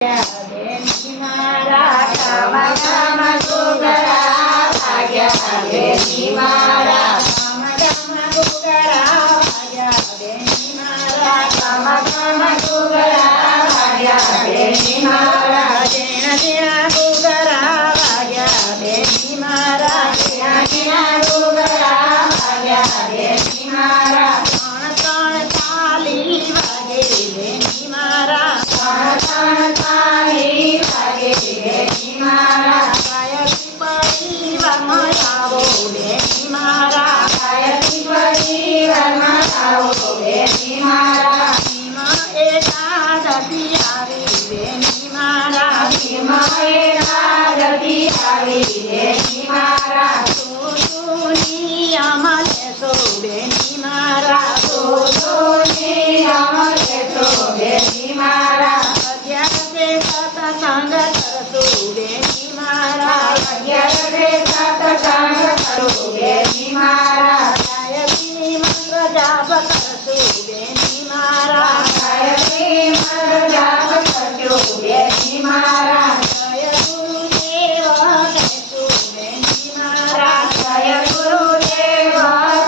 બેની મારા gamma gamma ઘૂઘરા વાગ્યા બેની મારા ગામા ગામા ઘૂઘરા વાગ્યા બેની મારા ગામા ગામા ઘૂઘરા વાગ્યા બેની મારા ઝીણા ઝીણા ઘૂઘરા વાગ્યા બેની મારા ઝીણા ઝીણા ઘૂઘરા વાગ્યા બેની મારા ત્રણ ત્રણ તાલી વાગે બેની મારા ત્રણ તાળી વાગે બેની મારા ગાયત્રી પરિવારમાં આવો બેની મારા ગાયત્રી પરિવારમાં આવો બેની મારા ભીમા એ દાદતી આવી બેની મારા ભીમા એ દાદતી આવી બેની મારા સોની અમલે સો બેની મારા સોની અમલે સો બેની મારા સત્સંગ કરશું બેની મારા સત્સંગ કરશું બેની મારા ગાયત્રી મંત્ર જાપ કરશું બેની મારા ગાયત્રી મંત્ર જાપ કરશું બેની મારા જય ગુરુદેવ કહેશું બેની મારા જય ગુરુદેવ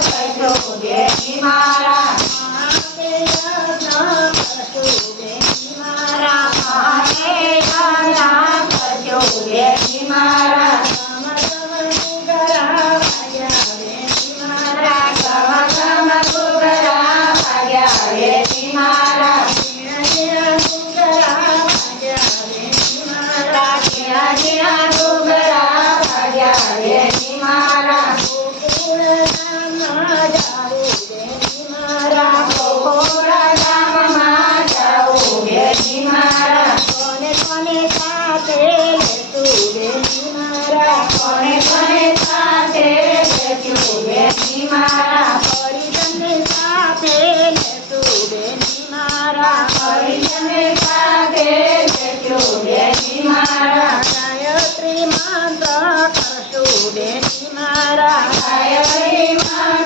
કહેશું બેની મારા બેની મારા ગામા ગામા ઘૂઘરા વાગ્યા બેની મારા ગામા ગામા ઘૂઘરા વાગ્યા બેની મારા ઝીણા ઝીણા ઘૂઘરા વાગ્યા બેની મારા ઝીણા ઝીણા ઘૂઘરા વાગ્યા બેની મારા ગોકુળ ગામમાં જાવું બેની મારા ગોકુળ ગામમાં જાવું બેની મારા કોને કોને સાથે બેની મારા કોને કોને સાથે લેતું બેની મારા પરિજન સાથે લેતું બેની મારા પરિજન સાથે લેતું બેની મારા ગાયત્રી મંત્ર કરશું બેની મારા ગાયત્રી મંત્ર